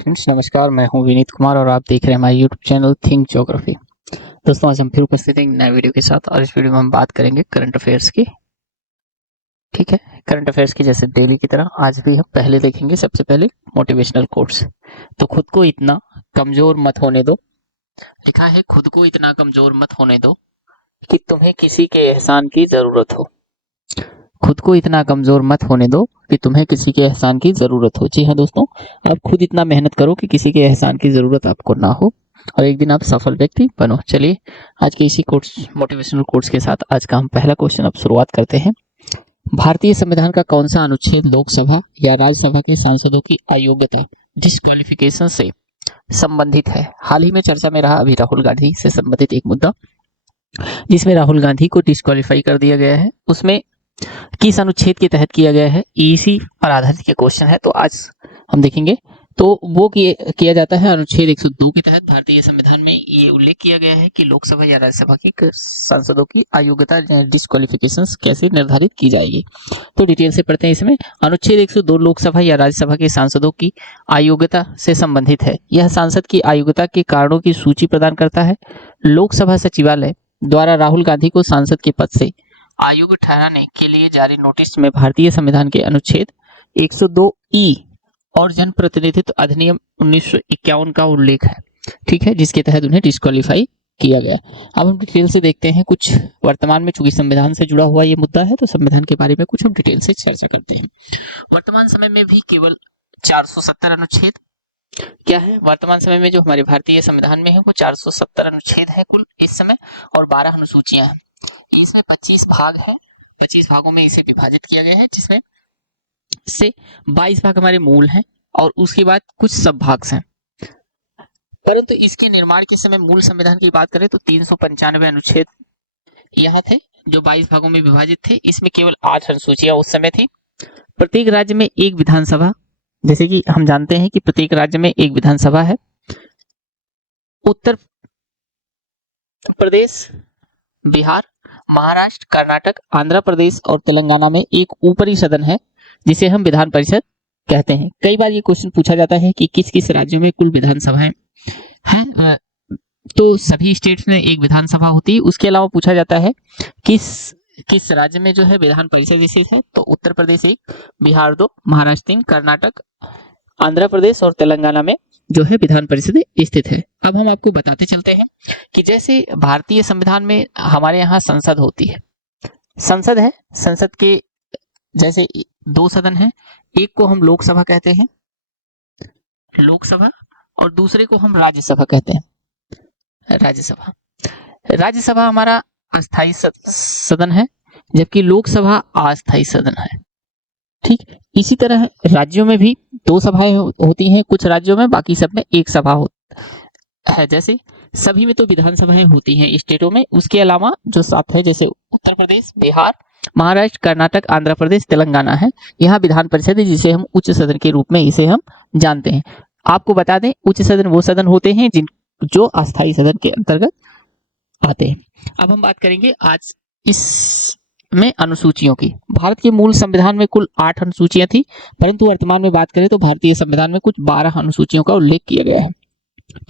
Friends, नमस्कार। मैं हूं विनीत कुमार और आप देख रहे हैं हमारे यूट्यूब चैनल थिंक ज्योग्राफी। दोस्तों, आज हम फिर उपस्थित हैं एक नए वीडियो के साथ और इस वीडियो में हम बात करेंगे करंट अफेयर्स की। ठीक है, करंट अफेयर्स की जैसे डेली की तरह आज भी हम पहले देखेंगे सबसे पहले मोटिवेशनल कोट्स। तो खुद को इतना कमजोर मत होने दो। लिखा है, खुद को इतना कमजोर मत होने दो कि तुम्हें किसी के एहसान की जरूरत हो। खुद को इतना कमजोर मत होने दो कि तुम्हें किसी के एहसान की जरूरत हो। जी हाँ दोस्तों, आप खुद इतना मेहनत करो कि किसी के एहसान की जरूरत आपको ना हो और एक दिन आप सफल व्यक्ति बनो। चलिए आज के इसी कोर्स मोटिवेशनल कोर्स के साथ आज का हम पहला क्वेश्चन अब शुरुआत करते हैं। भारतीय संविधान का कौन सा अनुच्छेद लोकसभा या राज्यसभा के सांसदों की अयोग्यता डिस्क्वालिफिकेशन से संबंधित है? हाल ही में चर्चा में रहा अभी राहुल गांधी से संबंधित एक मुद्दा, जिसमें राहुल गांधी को डिस्क्वालीफाई कर दिया गया है। उसमें किस अनुच्छेद के तहत किया गया है, इसी पर आधारित के क्वेश्चन है। तो आज हम देखेंगे। तो वो किया जाता है अनुच्छेद 102 के तहत। भारतीय संविधान में ये उल्लेख किया गया है कि लोकसभा या राज्यसभा के सांसदों की अयोग्यता डिस्क्वालिफिकेशन कैसे निर्धारित की जाएगी। तो डिटेल से पढ़ते हैं। इसमें अनुच्छेद 102 लोकसभा या राज्यसभा के सांसदों की अयोग्यता से संबंधित है। यह सांसद की अयोग्यता के कारणों की सूची प्रदान करता है। लोकसभा सचिवालय द्वारा राहुल गांधी को सांसद के पद से अयोग्य ठहराने के लिए जारी नोटिस में भारतीय संविधान के अनुच्छेद 102 ई और जन प्रतिनिधित्व अधिनियम 1951 का उल्लेख है। ठीक है, जिसके तहत उन्हें डिस्क्वालीफाई किया गया। अब हम डिटेल से देखते हैं कुछ वर्तमान में, चूंकि संविधान से जुड़ा हुआ ये मुद्दा है तो संविधान के बारे में कुछ हम डिटेल से चर्चा करते हैं। वर्तमान समय में भी केवल 470 अनुच्छेद क्या है, वर्तमान समय में जो हमारे भारतीय संविधान में है वो 470 अनुच्छेद है कुल इस समय, और 12 अनुसूचियां हैं। इसमें 25 भाग हैं। 25 भागों में इसे विभाजित किया गया है, जिसमें से 22 भाग हमारे मूल हैं और उसके बाद कुछ सब भाग हैं। परंतु इसके निर्माण के समय मूल संविधान की बात करें तो 395 अनुच्छेद यहाँ थे जो 22 भागों में विभाजित थे। इसमें केवल 8 अनुसूचियां उस समय थी। प्रत्येक राज्य में एक विधानसभा, जैसे कि हम जानते हैं कि प्रत्येक राज्य में एक विधानसभा है। उत्तर प्रदेश, बिहार, महाराष्ट्र, कर्नाटक, आंध्र प्रदेश और तेलंगाना में एक ऊपरी सदन है जिसे हम विधान परिषद कहते हैं। कई बार ये क्वेश्चन पूछा जाता है कि किस किस राज्यों में कुल विधानसभाएं हैं। तो सभी स्टेट्स में एक विधानसभा होती है। उसके अलावा पूछा जाता है किस राज्य में जो है विधान परिषद स्थित है। तो उत्तर प्रदेश 1, बिहार 2, महाराष्ट्र 3, कर्नाटक, आंध्र प्रदेश और तेलंगाना में जो है विधान परिषद स्थित है। अब हम आपको बताते चलते हैं कि जैसे भारतीय संविधान में हमारे यहाँ संसद होती है, संसद है, संसद के जैसे 2 सदन हैं। एक को हम लोकसभा कहते हैं, लोकसभा, और दूसरे को हम राज्यसभा कहते हैं, राज्यसभा। राज्यसभा हमारा अस्थायी सदन है, जबकि लोकसभा अस्थायी सदन है। ठीक, इसी तरह राज्यों में भी 2 सभाएं होती हैं कुछ राज्यों में, बाकी सब में एक सभा है। जैसे सभी में तो विधानसभाएं होती हैं स्टेटों में। उसके अलावा जो 7 है, जैसे उत्तर प्रदेश, बिहार, महाराष्ट्र, कर्नाटक, आंध्र प्रदेश, तेलंगाना है, यहाँ विधान परिषद है जिसे हम उच्च सदन के रूप में इसे हम जानते हैं। आपको बता दें, उच्च सदन वो सदन होते हैं जो अस्थायी सदन के अंतर्गत आते हैं। अब हम बात करेंगे आज इसमें अनुसूचियों की। भारत के मूल संविधान में कुल 8 अनुसूचियां थी, परंतु वर्तमान में बात करें तो भारतीय संविधान में कुछ 12 अनुसूचियों का उल्लेख किया गया है।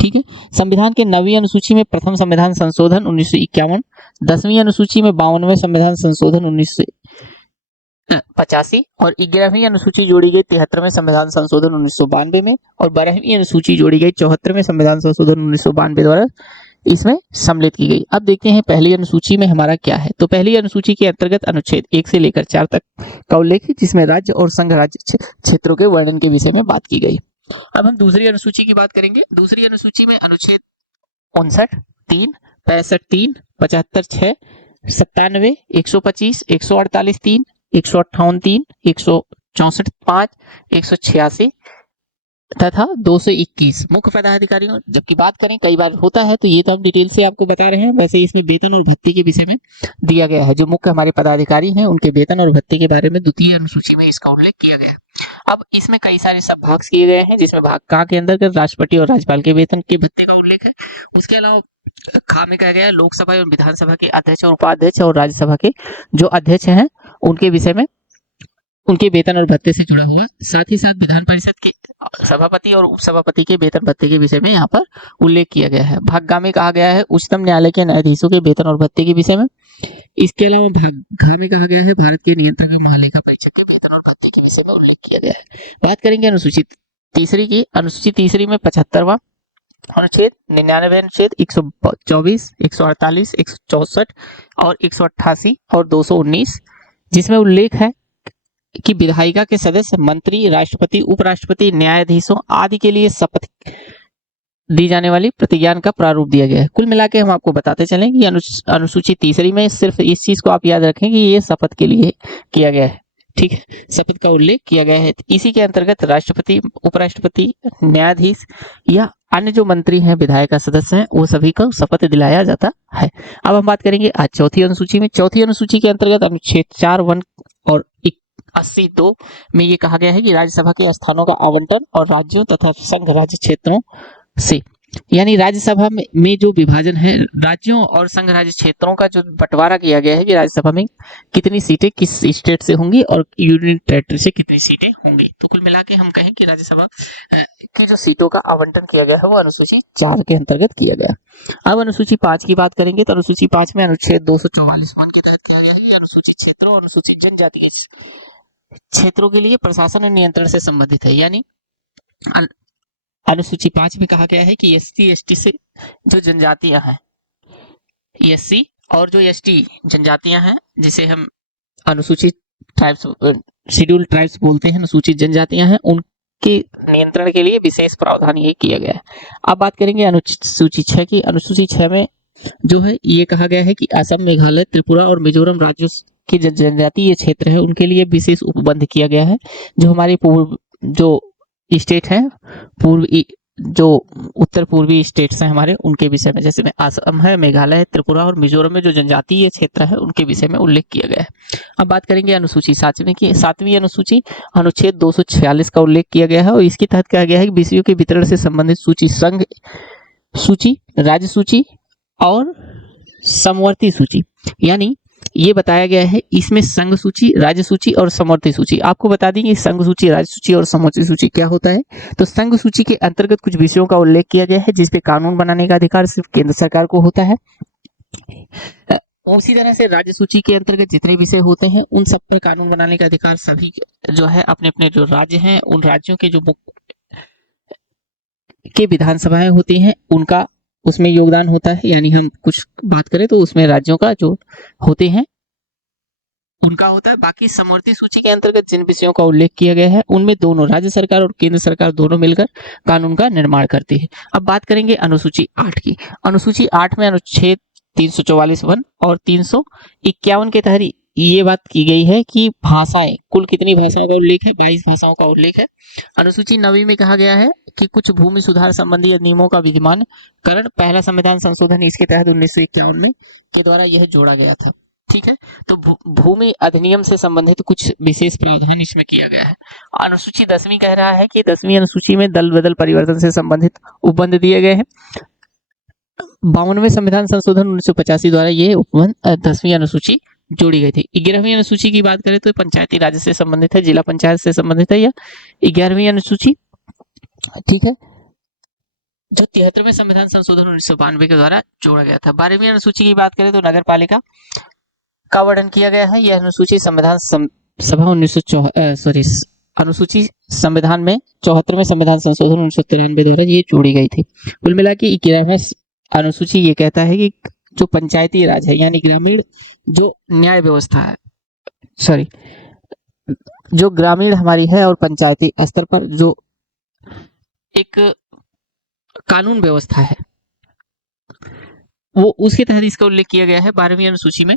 ठीक है, संविधान के 9वीं अनुसूची में प्रथम संविधान संशोधन 1951, 10वीं अनुसूची में 52वें संविधान संशोधन 1985 और 11वीं अनुसूची जोड़ी गई 73वें संविधान संशोधन 1992 में, और 12वीं अनुसूची जोड़ी गई 74वें संविधान संशोधन 1992 द्वारा इसमें सम्मिलित की गई। अब देखते हैं पहली अनुसूची में हमारा क्या है। तो पहली अनुसूची के अंतर्गत अनुच्छेद 1 से लेकर 4 तक का उल्लेख है, जिसमें राज्य और संघ राज्य क्षेत्रों के वर्णन के विषय में बात की गई। अब हम दूसरी अनुसूची की बात करेंगे। दूसरी अनुसूची में अनुच्छेद 59, 3, 65, 3, 75, 6, 97, 125, 148, 3, 158, 3, 164, 5, 186 तथा 221 मुख्य पदाधिकारियों। जबकि बात करें, कई बार होता है तो ये तो हम डिटेल से आपको बता रहे हैं, वैसे इसमें वेतन और भत्ते के विषय में दिया गया है। जो मुख्य हमारे पदाधिकारी हैं उनके वेतन और भत्ते के बारे में द्वितीय अनुसूची में इसका उल्लेख किया गया है। अब इसमें कई सारे सब भाग किए गए हैं, जिसमें भाग का के अंदर राष्ट्रपति और राज्यपाल के वेतन के भत्ते का उल्लेख है। उसके अलावा खा में कहा गया है लोकसभा और विधानसभा के अध्यक्ष और उपाध्यक्ष और राज्यसभा के जो अध्यक्ष हैं उनके विषय में उनके वेतन और भत्ते से जुड़ा हुआ, साथ ही साथ विधान परिषद के सभापति और उपसभापति के वेतन भत्ते के विषय में यहाँ पर उल्लेख किया गया है। भाग में कहा गया है उच्चतम न्यायालय के न्यायाधीशों के वेतन और भत्ते के विषय में। इसके अलावा भाग में कहा गया है भारत के नियंत्रक महालेखा परीक्षक के वेतन और भत्ते के विषय में उल्लेख किया गया है। बात करेंगे अनुसूची तीसरी की। अनुसूची तीसरी में 75वां अनुच्छेद, 99 अनुच्छेद, 124, 148, 164 और 188 और 219, जिसमें उल्लेख है कि विधायिका के सदस्य, मंत्री, राष्ट्रपति, उपराष्ट्रपति, न्यायाधीशों आदि के लिए शपथ दी जाने वाली प्रतिज्ञान का प्रारूप दिया गया है। कुल मिला के हम आपको बताते चलें कि अनुसूची तीसरी में सिर्फ इस चीज को आप याद रखें कि ये शपथ के लिए किया गया है। ठीक है, शपथ का उल्लेख किया गया है। इसी के अंतर्गत राष्ट्रपति, उपराष्ट्रपति, न्यायाधीश या अन्य जो मंत्री हैं, विधायक सदस्य हैं, वो सभी को शपथ दिलाया जाता है। अब हम बात करेंगे आज चौथी अनुसूची में। चौथी अनुसूची के अंतर्गत अनुच्छेद 4(1) और 80(2) में ये कहा गया है कि राज्यसभा के स्थानों का आवंटन और राज्यों तथा संघ राज्य क्षेत्रों से, यानी राज्यसभा में जो विभाजन है, राज्यों और संघ राज्य क्षेत्रों का जो बंटवारा किया गया है कि राज्यसभा में कितनी सीटें किस स्टेट से होंगी और यूनियन टेरिटरी से कितनी सीटें होंगी। तो कुल मिला के हम कहें कि राज्यसभा की जो सीटों का आवंटन किया गया है वो अनुसूची 4 के अंतर्गत किया गया। अब अनुसूची 5 की बात करेंगे तो अनुसूची 5 में अनुच्छेद 244(1) के तहत किया गया है। अनुसूचित क्षेत्रों और अनुसूचित जनजातीय क्षेत्रों के लिए प्रशासन और नियंत्रण से संबंधित है। यानी अनुसूची 5 में कहा गया है कि एससी एसटी से जो जनजातियां हैं, एससी और जो एसटी जनजातियां हैं, जिसे हम अनुसूचित ट्राइब्स, शेड्यूल्ड ट्राइब्स बोलते हैं, अनुसूचित जनजातियां हैं, उनके नियंत्रण के लिए विशेष प्रावधान ये किया गया है। अब बात करेंगे अनुसूची 6 की। अनुसूची 6 में जो है ये कहा गया है कि असम, मेघालय, त्रिपुरा और मिजोरम राज्यों के जनजातीय क्षेत्र है उनके लिए विशेष उपबंध किया गया है। जो हमारे पूर्व जो स्टेट है, जो उत्तर पूर्वी स्टेट्स हैं हमारे, उनके विषय में, जैसे में असम है, मेघालय है, त्रिपुरा और मिजोरम में जो जनजातीय क्षेत्र है उनके विषय में उल्लेख किया गया है। अब बात करेंगे अनुसूची 7वीं की। 7वीं अनुसूची अनुच्छेद 246 का उल्लेख किया गया है और इसके तहत कहा गया है कि विषयों के वितरण से संबंधित सूची संघ सूची, राज्य सूची और समवर्ती सूची, यानी ये बताया गया है इसमें संघ सूची, राज्य सूची और समवर्ती सूची। आपको बता देंगे संघ सूची, राज्य सूची और समवर्ती सूची क्या होता है। तो संघ सूची के अंतर्गत कुछ विषयों का उल्लेख किया गया है जिसपे कानून बनाने का अधिकार सिर्फ केंद्र सरकार को होता है। उसी तरह से राज्य सूची के अंतर्गत जितने विषय होते हैं उन सब पर कानून बनाने का अधिकार सभी जो है अपने अपने जो राज्य हैं, उन राज्यों के जो के विधानसभाएं होती हैं उनका उसमें योगदान होता है। यानी हम कुछ बात करें तो उसमें राज्यों का जो होते हैं उनका होता है। बाकी समवर्ती सूची के अंतर्गत जिन विषयों का उल्लेख किया गया है उनमें दोनों राज्य सरकार और केंद्र सरकार दोनों मिलकर कानून का निर्माण करती है। अब बात करेंगे अनुसूची 8 की। अनुसूची 8 में अनुच्छेद 344(1) और 351 के तहत ये बात की गई है कि भाषाएं, कुल कितनी भाषाओं का उल्लेख है, 22 भाषाओं का उल्लेख है। अनुसूची 9 में कहा गया है कि कुछ भूमि सुधार संबंधी नियमों का विद्यमान करण, पहला संविधान संशोधन इसके तहत 1951 में के द्वारा यह जोड़ा गया था। ठीक है, तो भूमि अधिनियम से संबंधित कुछ विशेष प्रावधान इसमें किया गया है। अनुसूची 10वीं कह रहा है कि 10वीं अनुसूची में दल बदल परिवर्तन से संबंधित उपबंध दिए गए हैं। 52वें संविधान संशोधन 1985 द्वारा ये उपबंध 10वीं अनुसूची जोड़ी गई थी। 11वीं अनुसूची की बात करें तो पंचायती राज से संबंधित है, जिला पंचायत से संबंधित है यह 11वीं अनुसूची। ठीक है, जो 73वें संविधान संशोधन 1992 के द्वारा जोड़ा गया था। 12वीं अनुसूची की बात करें तो नगर पालिका का वर्णन किया गया है। यह अनुसूची संविधान सभा अनुसूची संविधान में 74वें संविधान संशोधन 1993 द्वारा ये जोड़ी गई थी। कुल मिला के 11वां अनुसूची ये कहता है कि जो पंचायती राज है, यानी ग्रामीण जो न्याय व्यवस्था है, जो ग्रामीण हमारी है और पंचायती स्तर पर जो एक कानून व्यवस्था है, वो उसके तहत इसका उल्लेख किया गया है 12वीं अनुसूची में।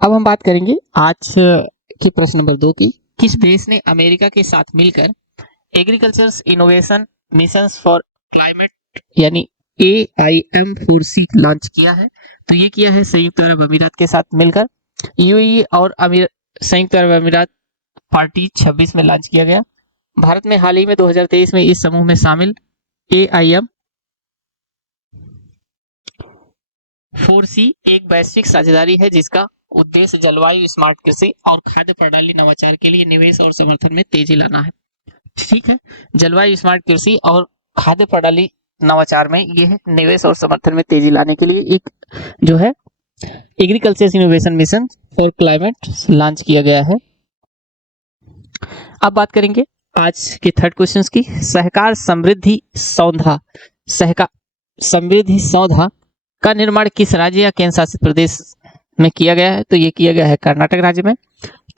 अब हम बात करेंगे आज के प्रश्न नंबर 2 की। किस देश ने अमेरिका के साथ मिलकर agriculture innovation mission for climate यानी AIM4C लॉन्च किया है? तो ये किया है संयुक्त अरब अमीरात के साथ मिलकर। यूएई और संयुक्त अरब अमीरात पार्टी 26 में लॉन्च किया गया। भारत में हाल ही में 2023 में इस समूह में शामिल AIM4C 4C एक वैश्विक साझेदारी है जिसका उद्देश्य जलवायु स्मार्ट कृषि और खाद्य प्रणाली नवाचार के लिए निवेश और समर्थन में तेजी लाना है। ठीक है, जलवायु स्मार्ट कृषि और खाद्य प्रणाली नवाचार में ये है निवेश और समर्थन में तेजी लाने के लिए एक जो है agriculture innovation mission for climate launch किया गया है। अब बात करेंगे आज के थर्ड क्वेश्चन की। सहकार समृद्धि सौधा का निर्माण किस राज्य या केंद्र शासित प्रदेश में किया गया है? तो ये किया गया है कर्नाटक राज्य में।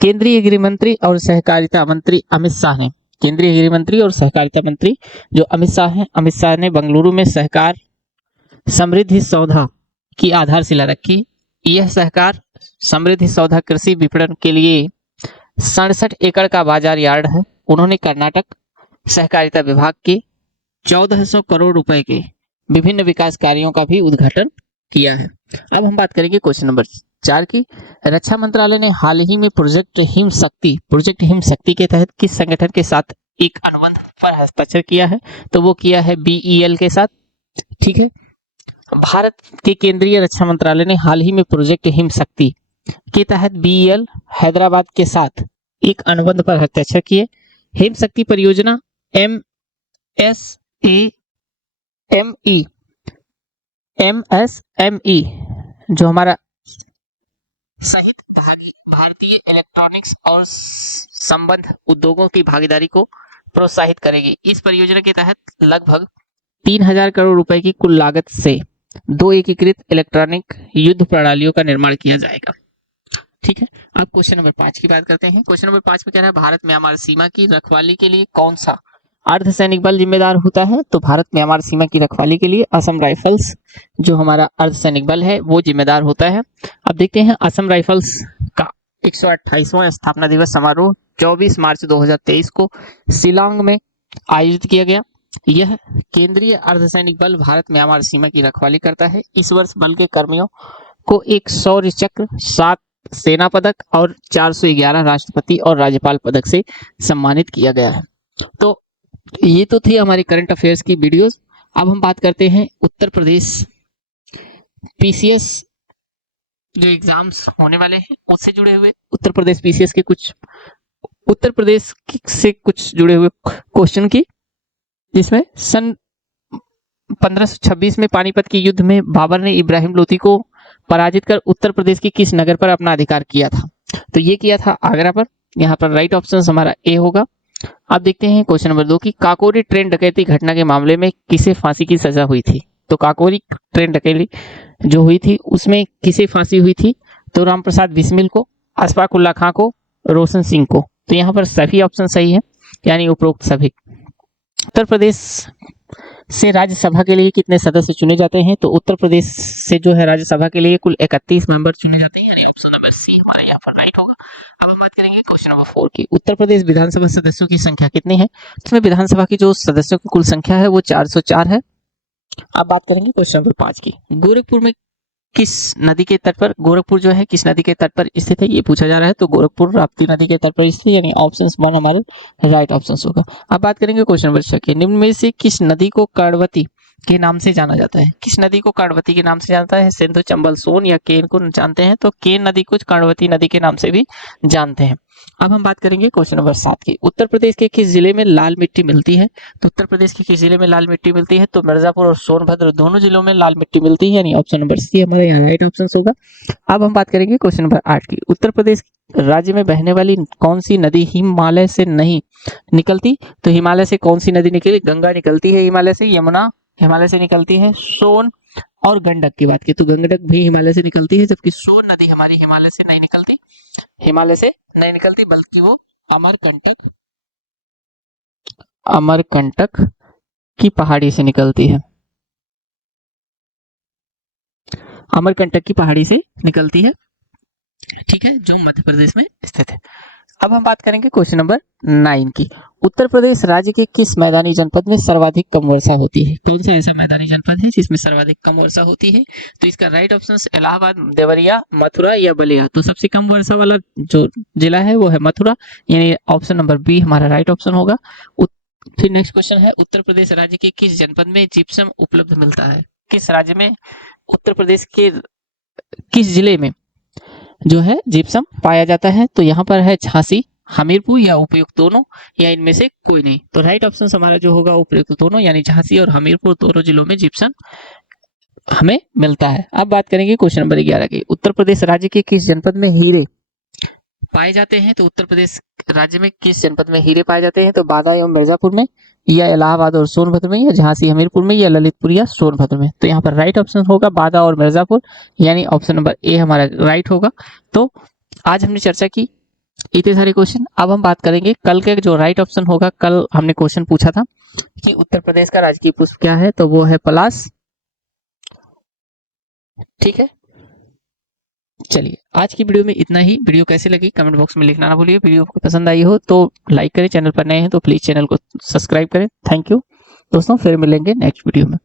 केंद्रीय गृह मंत्री और सहकारिता मंत्री अमित शाह ने केंद्रीय गृह मंत्री और सहकारिता मंत्री जो अमित शाह ने बेंगलुरु में सहकार समृद्धि सौधा की आधारशिला रखी। यह सहकार समृद्धि सौधा कृषि विपणन के लिए 67 एकड़ का बाजार यार्ड है। उन्होंने कर्नाटक सहकारिता विभाग के 1400 करोड़ रुपए के विभिन्न विकास कार्यों का भी उद्घाटन किया है। अब हम बात करेंगे क्वेश्चन नंबर 4 की। रक्षा मंत्रालय ने हाल ही में प्रोजेक्ट हिम शक्ति के तहत किस संगठन के साथ एक अनुबंध पर हस्ताक्षर किया है? तो वो किया है BEL के साथ। ठीक है, भारत के केंद्रीय रक्षा मंत्रालय ने हाल ही में प्रोजेक्ट हिम शक्ति के तहत BEL हैदराबाद के साथ एक अनुबंध पर हस्ताक्षर किए। हिम शक्ति परियोजना MSME जो हमारा सहित भारतीय इलेक्ट्रॉनिक्स और संबंध उद्योगों की भागीदारी को प्रोत्साहित करेगी। इस परियोजना के तहत लगभग 3000 करोड़ रुपए की कुल लागत से 2 एकीकृत इलेक्ट्रॉनिक युद्ध प्रणालियों का निर्माण किया जाएगा। ठीक है, अब क्वेश्चन नंबर 5 की बात करते हैं। क्वेश्चन नंबर 5 में कह रहा है भारत म्यांमार सीमा की रखवाली के लिए कौन सा अर्धसैनिक बल जिम्मेदार होता है? तो भारत म्यांमार सीमा की रखवाली के लिए असम राइफल्स जो हमारा अर्धसैनिक बल है वो जिम्मेदार होता है। अब देखते हैं असम राइफल्स का 128वां स्थापना दिवस समारोह 24 मार्च 2023 को शिलांग में आयोजित किया गया। यह केंद्रीय अर्धसैनिक बल भारत म्यांमार सीमा की रखवाली करता है। इस वर्ष बल के कर्मियों को एक शौर्य चक्र, 7 सेना पदक और 411 राष्ट्रपति और राज्यपाल पदक से सम्मानित किया गया है। तो ये तो थी हमारी करंट अफेयर्स की वीडियोस। अब हम बात करते हैं उत्तर प्रदेश PCS जो एग्जाम्स होने वाले हैं उससे जुड़े हुए उत्तर प्रदेश PCS के उत्तर प्रदेश से कुछ जुड़े हुए क्वेश्चन की, जिसमें सन 1526 में पानीपत के युद्ध में बाबर ने इब्राहिम लोदी को पराजित कर उत्तर प्रदेश के किस नगर पर अपना अधिकार किया था? तो ये किया था आगरा पर। यहाँ पर राइट ऑप्शन हमारा ए होगा। अब देखते हैं क्वेश्चन नंबर 2 की। काकोरी ट्रेन डकैती घटना के मामले में किसे फांसी की सजा हुई थी? तो काकोरी ट्रेन डकैती जो हुई थी उसमें किसे फांसी हुई थी? तो रामप्रसाद बिस्मिल को, अशफाक उल्लाह खां को, रोशन सिंह को। तो यहाँ पर सभी ऑप्शन सही है, यानी उपरोक्त सभी। उत्तर प्रदेश से राज्यसभा के लिए कितने सदस्य चुने जाते हैं? तो उत्तर प्रदेश से जो है राज्यसभा के लिए कुल 31 मेंबर चुने जाते हैं, यानी ऑप्शन नंबर सी हमारा यहाँ पर राइट होगा। अब हम बात करेंगे क्वेश्चन नंबर 4 की। उत्तर प्रदेश विधानसभा सदस्यों की संख्या कितनी है? इसमें विधानसभा की जो सदस्यों की कुल संख्या है वो 404 है। अब बात करेंगे क्वेश्चन नंबर 5 की। गोरखपुर में किस नदी के तट पर, गोरखपुर जो है किस नदी के तट पर स्थित है ये पूछा जा रहा है। तो गोरखपुर राप्ती नदी के तट पर स्थित, यानी ऑप्शन 1 हमारे राइट ऑप्शन होगा। अब बात करेंगे क्वेश्चन नंबर 6 की। निम्न में से किस नदी को कर्णवती के नाम से जाना जाता है? किस नदी को कर्णवती के नाम से जानता है? सिंधु, चंबल, सोन या केन को जानते हैं? तो केन नदी को कर्णवती नदी के नाम से भी जानते हैं। अब हम बात करेंगे क्वेश्चन नंबर 7 की। उत्तर प्रदेश के किस जिले में लाल मिट्टी मिलती है? तो उत्तर प्रदेश के किस जिले में लाल मिट्टी मिलती है? तो मिर्जापुर और सोनभद्र दोनों जिलों में लाल मिट्टी मिलती है, यानी ऑप्शन नंबर सी हमारे यहाँ राइट ऑप्शन होगा। अब हम बात करेंगे क्वेश्चन नंबर 8 की। उत्तर प्रदेश राज्य में बहने वाली कौन सी नदी हिमालय से नहीं निकलती? तो हिमालय से कौन सी नदी निकली? गंगा निकलती है हिमालय से, यमुना हिमालय से निकलती है, सोन और गंडक की बात की तो गंडक भी हिमालय से निकलती है, जबकि सोन नदी हमारी हिमालय से नहीं निकलती, बल्कि वो अमरकंटक की पहाड़ी से निकलती है। अमरकंटक की पहाड़ी से निकलती है, ठीक है, जो मध्य प्रदेश में स्थित है। अब हम बात करेंगे क्वेश्चन नंबर 9 की। उत्तर प्रदेश राज्य के किस मैदानी जनपद में सर्वाधिक कम वर्षा होती है? कौन सा ऐसा मैदानी जनपद है जिसमें सर्वाधिक कम वर्षा होती है? तो इसका राइट ऑप्शन इलाहाबाद, देवरिया, मथुरा या बलिया। तो सबसे कम वर्षा वाला जो जिला है वो है मथुरा, यानी ऑप्शन नंबर बी हमारा राइट ऑप्शन होगा। फिर नेक्स्ट क्वेश्चन है, उत्तर प्रदेश राज्य के किस जनपद में जिप्सम उपलब्ध मिलता है? किस राज्य में उत्तर प्रदेश के किस जिले में जो है जिप्सम पाया जाता है? तो यहाँ पर है झांसी, हमीरपुर या उपयुक्त दोनों, या इनमें से कोई नहीं। तो राइट ऑप्शन हमारा जो होगा उपयुक्त दोनों, यानी झांसी और हमीरपुर दोनों जिलों में जिप्सम हमें मिलता है। अब बात करेंगे क्वेश्चन नंबर 11 की। उत्तर प्रदेश राज्य के किस जनपद में हीरे पाए जाते हैं? तो उत्तर प्रदेश राज्य में किस जनपद में हीरे पाए जाते हैं? तो बांदा एवं मिर्जापुर में, या इलाहाबाद और सोनभद्र में, या झांसी हमीरपुर में, या ललितपुर या सोनभद्र में। तो यहाँ पर राइट ऑप्शन होगा बांदा और मिर्जापुर, यानी ऑप्शन नंबर ए हमारा राइट होगा। तो आज हमने चर्चा की इतने सारे क्वेश्चन। अब हम बात करेंगे कल के जो राइट ऑप्शन होगा। कल हमने क्वेश्चन पूछा था कि उत्तर प्रदेश का राजकीय पुष्प क्या है, तो वो है पलाश। ठीक है, चलिए आज की वीडियो में इतना ही। वीडियो कैसी लगी कमेंट बॉक्स में लिखना ना भूलिए। वीडियो आपको पसंद आई हो तो लाइक करें, चैनल पर नए हैं तो प्लीज चैनल को सब्सक्राइब करें। थैंक यू दोस्तों, फिर मिलेंगे नेक्स्ट वीडियो में।